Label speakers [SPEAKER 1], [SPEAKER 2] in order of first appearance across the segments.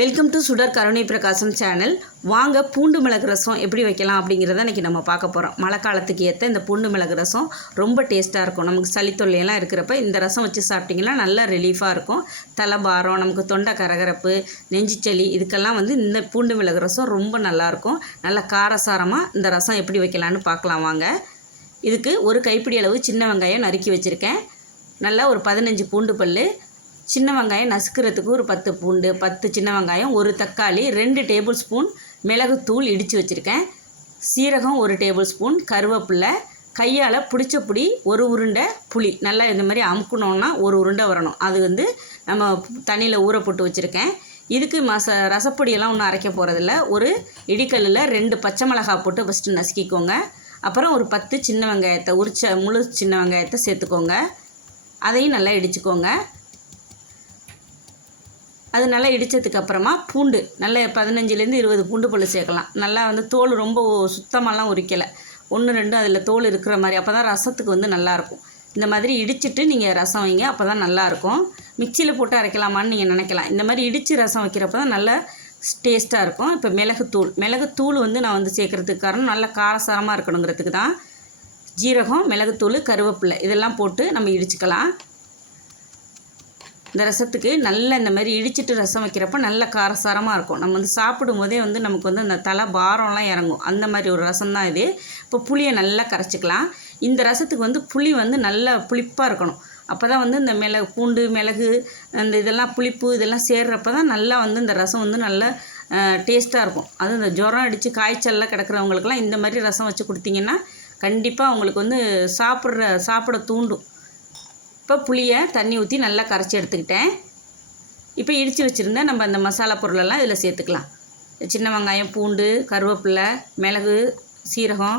[SPEAKER 1] Welcome to சுடர் கருணை பிரகாசம் சேனல் வாங்க பூண்டு மிளகு ரசம் எப்படி வைக்கலாம் அப்படிங்கிறத இன்றைக்கி நம்ம பார்க்க போகிறோம் மழை காலத்துக்கு ஏற்ற இந்த பூண்டு மிளகு ரசம் ரொம்ப டேஸ்ட்டாக இருக்கும். நமக்கு சளி தொல்லையெல்லாம் இருக்கிறப்ப இந்த ரசம் வச்சு சாப்பிட்டிங்கன்னா நல்லா ரிலீஃபாக இருக்கும். தலைபாரம் நமக்கு தொண்டை கரகரப்பு நெஞ்சிச்சளி இதுக்கெல்லாம் வந்து இந்த பூண்டு மிளகு ரசம் ரொம்ப நல்லாயிருக்கும் நல்லா காரசாரமாக இந்த ரசம் எப்படி வைக்கலான்னு பார்க்கலாம் வாங்க. இதுக்கு ஒரு கைப்பிடி அளவு சின்ன வெங்காயம் நறுக்கி வச்சுருக்கேன். நல்லா ஒரு பதினஞ்சு பூண்டு பல் சின்ன வெங்காயம் நசுக்கிறதுக்கு ஒரு பத்து பூண்டு பத்து சின்ன வெங்காயம் ஒரு தக்காளி ரெண்டு டேபிள் ஸ்பூன் மிளகுத்தூள் இடித்து வச்சுருக்கேன். சீரகம் ஒரு டேபிள் ஸ்பூன் கருவேப்பிலை கையால் பிடிச்ச புடி ஒரு உருண்டை புளி. நல்லா இந்த மாதிரி அமுக்கணுன்னா ஒரு உருண்டை வரணும். அது வந்து நம்ம தண்ணியில் ஊற போட்டு வச்சுருக்கேன். இதுக்கு மச ரசப்பொடியெல்லாம் ஒன்றும் அரைக்க போகிறதில்ல ஒரு இடிக்கல்லில் ரெண்டு பச்சை மிளகாய் போட்டு ஃபஸ்ட்டு நசுக்கிக்கோங்க. அப்புறம் ஒரு பத்து சின்ன வெங்காயத்தை உரிச்ச முழு சின்ன வெங்காயத்தை சேர்த்துக்கோங்க. அதையும் நல்லா இடிச்சுக்கோங்க. அது நல்லா இடித்ததுக்கு அப்புறமா பூண்டு நல்ல பதினஞ்சுலேருந்து இருபது பூண்டு பல் சேர்க்கலாம். நல்லா வந்து தோல் ரொம்ப சுத்தமாலாம் உரிக்கலை. ஒன்று ரெண்டு அதில் தோல் இருக்கிற மாதிரி அப்போ தான் ரசத்துக்கு வந்து நல்லாயிருக்கும் இந்த மாதிரி இடிச்சிட்டு நீங்கள் ரசம் வைங்க அப்போ தான் நல்லாயிருக்கும் மிக்சியில் போட்டு அரைக்கலாமான்னு நீங்கள் நினைக்கலாம். இந்த மாதிரி இடித்து ரசம் வைக்கிறப்ப தான் நல்லா டேஸ்ட்டாக இருக்கும். இப்போ மிளகுத்தூள் மிளகுத்தூள் வந்து நான் வந்து சேர்க்குறதுக்கு காரணம் நல்லா காரசாரமாக இருக்கணுங்கிறதுக்கு தான். ஜீரகம் மிளகுத்தூள் கருவேப்பிலை இதெல்லாம் போட்டு நம்ம இடிச்சுக்கலாம். இந்த ரசத்துக்கு நல்ல இந்த மாதிரி இடிச்சிட்டு ரசம் வைக்கிறப்ப நல்ல காரசாரமாக இருக்கும். நம்ம வந்து சாப்பிடும் போதே வந்து நமக்கு வந்து அந்த தலை பாரம்லாம் இறங்கும். அந்த மாதிரி ஒரு ரசம் தான் இது. இப்போ புளியை நல்லா கரைச்சிக்கலாம். இந்த ரசத்துக்கு வந்து புளி வந்து நல்லா புளிப்பாக இருக்கணும். அப்போ தான் வந்து இந்த மிளகு பூண்டு மிளகு அந்த இதெல்லாம் புளிப்பு இதெல்லாம் சேர்றப்ப தான் நல்லா வந்து இந்த ரசம் வந்து நல்லா டேஸ்ட்டாக இருக்கும். அதுவும் இந்த ஜுரம் அடித்து காய்ச்சல்லாம் கிடக்கிறவங்களுக்குலாம் இந்த மாதிரி ரசம் வச்சு கொடுத்தீங்கன்னா கண்டிப்பாக அவங்களுக்கு வந்து சாப்பிட்ற சாப்பிட தூண்டும். இப்போ புளியை தண்ணி ஊற்றி நல்லா கரைச்சி எடுத்துக்கிட்டேன். இப்போ இடித்து வச்சுருந்தா நம்ம அந்த மசாலா பொருளெல்லாம் இதில் சேர்த்துக்கலாம். சின்ன வெங்காயம் பூண்டு கருவேப்பிலை மிளகு சீரகம்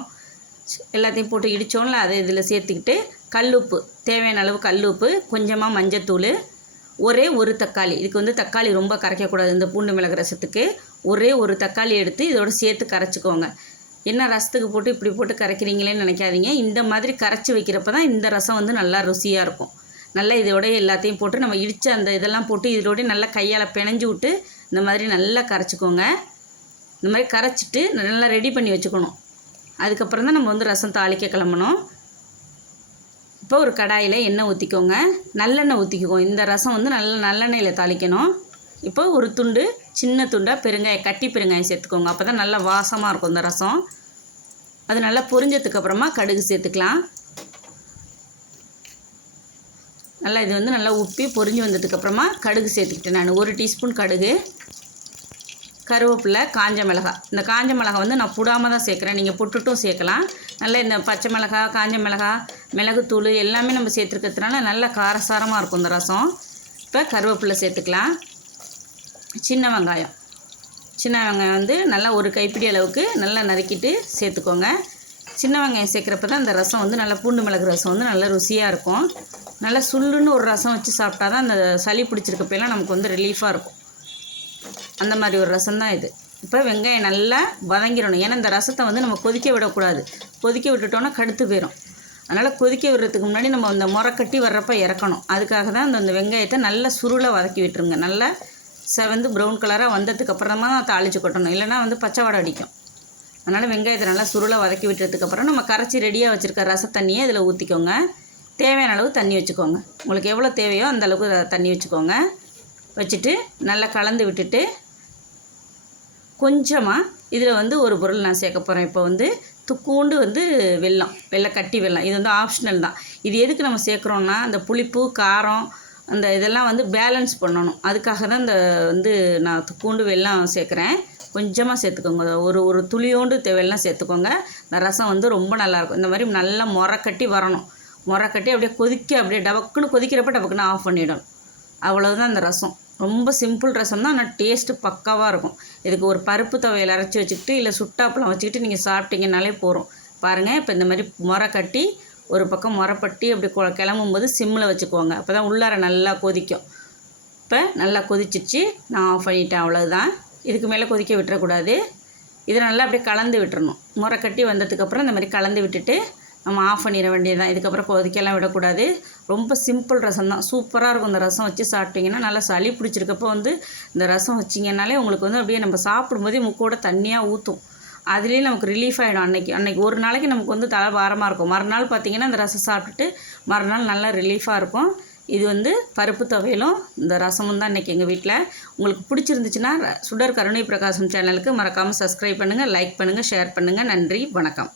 [SPEAKER 1] எல்லாத்தையும் போட்டு இடித்தோம்ல அதை இதில் சேர்த்துக்கிட்டு கல்லுப்பு தேவையான அளவு கல்லுப்பு கொஞ்சமாக மஞ்சத்தூள் ஒரே ஒரு தக்காளி. இதுக்கு வந்து தக்காளி ரொம்ப கரைக்கக்கூடாது. இந்த பூண்டு மிளகு ரசத்துக்கு ஒரே ஒரு தக்காளி எடுத்து இதோட சேர்த்து கரைச்சிக்கோங்க. என்ன ரசத்துக்கு போட்டு இப்படி போட்டு கரைக்கிறீங்களேன்னு நினைக்காதீங்க. இந்த மாதிரி கரைச்சி வைக்கிறப்ப தான் இந்த ரசம் வந்து நல்லா ருசியாக இருக்கும். நல்லா இதோடய எல்லாத்தையும் போட்டு நம்ம இடித்த அந்த இதெல்லாம் போட்டு இதோடய நல்லா கையால் பிணைஞ்சு விட்டு இந்த மாதிரி நல்லா கரைச்சிக்கோங்க. இந்த மாதிரி கரைச்சிட்டு நல்லா ரெடி பண்ணி வச்சுக்கணும். அதுக்கப்புறம் தான் நம்ம வந்து ரசம் தாளிக்க கிளம்பணும். இப்போ ஒரு கடாயில் எண்ணெய் ஊற்றிக்கோங்க நல்லெண்ணெய் ஊற்றிக்கோ இந்த ரசம் வந்து நல்ல நல்லெண்ணெயில் தாளிக்கணும். இப்போ ஒரு துண்டு சின்ன துண்டாக பெருங்காயம் கட்டி பெருங்காயம் சேர்த்துக்கோங்க. அப்போ தான் நல்லா வாசமாக இருக்கும் இந்த ரசம். அது நல்லா பொரிஞ்சதுக்கப்புறமா கடுகு சேர்த்துக்கலாம். நல்லா இது வந்து நல்லா உப்பி பொரிஞ்சு வந்ததுக்கப்புறமா கடுகு சேர்த்துக்கிட்டேன் நான். ஒரு டீஸ்பூன் கடுகு கருவேப்பிலை காஞ்ச மிளகாய். இந்த காஞ்ச மிளகா வந்து நான் புடாமல் தான் சேர்க்குறேன். நீங்கள் புட்டுட்டும் சேர்க்கலாம். நல்லா இந்த பச்சை மிளகா காஞ்ச மிளகா மிளகுத்தூள் எல்லாமே நம்ம சேர்த்துருக்கிறதுனால நல்லா காரசாரமாக இருக்கும் இந்த ரசம். இப்போ கருவேப்பிலை சேர்த்துக்கலாம். சின்ன வெங்காயம். சின்ன வெங்காயம் வந்து நல்லா ஒரு கைப்பிடி அளவுக்கு நல்லா நறுக்கிட்டு சேர்த்துக்கோங்க. சின்ன வெங்காயம் சேர்க்குறப்ப தான் இந்த ரசம் வந்து நல்லா பூண்டு மிளகு ரசம் வந்து நல்லா ருசியாக இருக்கும். நல்லா சுள்ளுன்னு ஒரு ரசம் வச்சு சாப்பிட்டா தான் அந்த சளி பிடிச்சிருக்கப்பெல்லாம் நமக்கு வந்து ரிலீஃபாக இருக்கும். அந்த மாதிரி ஒரு ரசம் தான் இது. இப்போ வெங்காயம் நல்லா வதங்கிடணும் ஏன்னா இந்த ரசத்தை வந்து நம்ம கொதிக்க விடக்கூடாது. கொதிக்க விட்டுட்டோன்னா கடுத்து போயிடும் அதனால் கொதிக்க விடுறதுக்கு முன்னாடி நம்ம அந்த முறக்கட்டி கட்டி வர்றப்ப இறக்கணும். அதுக்காக தான் அந்த வெங்காயத்தை நல்லா சுருளாக வதக்கி விட்டுருங்க. நல்லா செவந்து ப்ரௌன் கலராக வந்ததுக்கு அப்புறமா தான் தாளித்து கொட்டணும். இல்லைனா வந்து பச்சை வடை அடிக்கும். அதனால் வெங்காயத்தை நல்லா சுருளை வதக்கி விட்டதுக்கப்புறம் நம்ம கரைச்சி ரெடியாக வச்சுருக்க ரச தண்ணியை இதில் ஊற்றிக்கோங்க தேவையான அளவு தண்ணி வச்சுக்கோங்க. உங்களுக்கு எவ்வளோ தேவையோ அந்த அளவுக்கு தண்ணி வச்சுக்கோங்க. வச்சுட்டு நல்லா கலந்து விட்டுட்டு கொஞ்சமாக இதில் வந்து ஒரு பொருள் நான் சேர்க்க போகிறேன் இப்போ வந்து துக்கூண்டு வந்து வெல்லம் வெள்ளை கட்டி வெல்லம். இது வந்து ஆப்ஷனல் தான். இது எதுக்கு நம்ம சேர்க்குறோன்னா அந்த புளிப்பு காரம் அந்த இதெல்லாம் வந்து பேலன்ஸ் பண்ணணும். அதுக்காக தான் இந்த வந்து நான் துக்கூண்டு வெல்லம் சேர்க்குறேன். கொஞ்சமாக சேர்த்துக்கோங்க. ஒரு ஒரு துளியோண்டு தேவையெல்லாம் சேர்த்துக்கோங்க. இந்த ரசம் வந்து ரொம்ப நல்லாயிருக்கும். இந்த மாதிரி நல்லா முறை கட்டி வரணும். முறை கட்டி அப்படியே கொதிக்க அப்படியே டபக்குன்னு கொதிக்கிறப்ப டபக்குன்னு ஆஃப் பண்ணிவிடணும் அவ்வளோதான் அந்த ரசம். ரொம்ப சிம்பிள் ரசம் தான் ஆனால் டேஸ்ட்டு பக்காவாக இருக்கும். இதுக்கு ஒரு பருப்பு துவையல் அரைச்சி வச்சுக்கிட்டு இல்லை சுட்டாப்பழம் வச்சுக்கிட்டு நீங்கள் சாப்பிட்டீங்கனாலே போகிறோம் பாருங்கள் இப்போ இந்த மாதிரி முறை கட்டி ஒரு பக்கம் முறைப்பட்டி அப்படி கிளம்பும்போது சிம்மில் வச்சுக்கோங்க. அப்போ தான் உள்ளார நல்லா கொதிக்கும். இப்போ நல்லா கொதிச்சிச்சு நான் ஆஃப் பண்ணிட்டேன். அவ்வளோதான் இதுக்கு மேலே கொதிக்க விட்டுறக்கூடாது. இதை நல்லா அப்படியே கலந்து விட்டுறணும். முறை கட்டி வந்ததுக்கப்புறம் இந்த மாதிரி கலந்து விட்டுட்டு நம்ம ஆஃப் பண்ணிட வேண்டியது தான் இதுக்கப்புறம் கொதிக்கலாம் விடக்கூடாது. ரொம்ப சிம்பிள் ரசம் தான். சூப்பராக இருக்கும். இந்த ரசம் வச்சு சாப்பிட்டிங்கன்னா நல்லா சளி பிடிச்சிருக்கப்போ வந்து இந்த ரசம் வச்சிங்கனாலே உங்களுக்கு வந்து அப்படியே நம்ம சாப்பிடும்போதே முக்கோட தண்ணியாக ஊற்றும் அதுலேயே நமக்கு ரிலீஃப் ஆகிடும் அன்னைக்கு. அன்றைக்கி ஒரு நாளைக்கு நமக்கு வந்து தலை பாரமாக இருக்கும். மறுநாள் பார்த்திங்கன்னா அந்த ரசம் சாப்பிட்டுட்டு மறுநாள் நல்லா ரிலீஃபாக இருக்கும். இது வந்து பருப்பு துவையலும் இந்த ரசமும் தான் இன்றைக்கி எங்கள் வீட்டில் உங்களுக்கு பிடிச்சிருந்துச்சுன்னா சுடர் கருணை பிரகாசம் சேனலுக்கு மறக்காமல் சப்ஸ்கிரைப் பண்ணுங்கள் லைக் பண்ணுங்கள் ஷேர் பண்ணுங்கள் நன்றி வணக்கம்.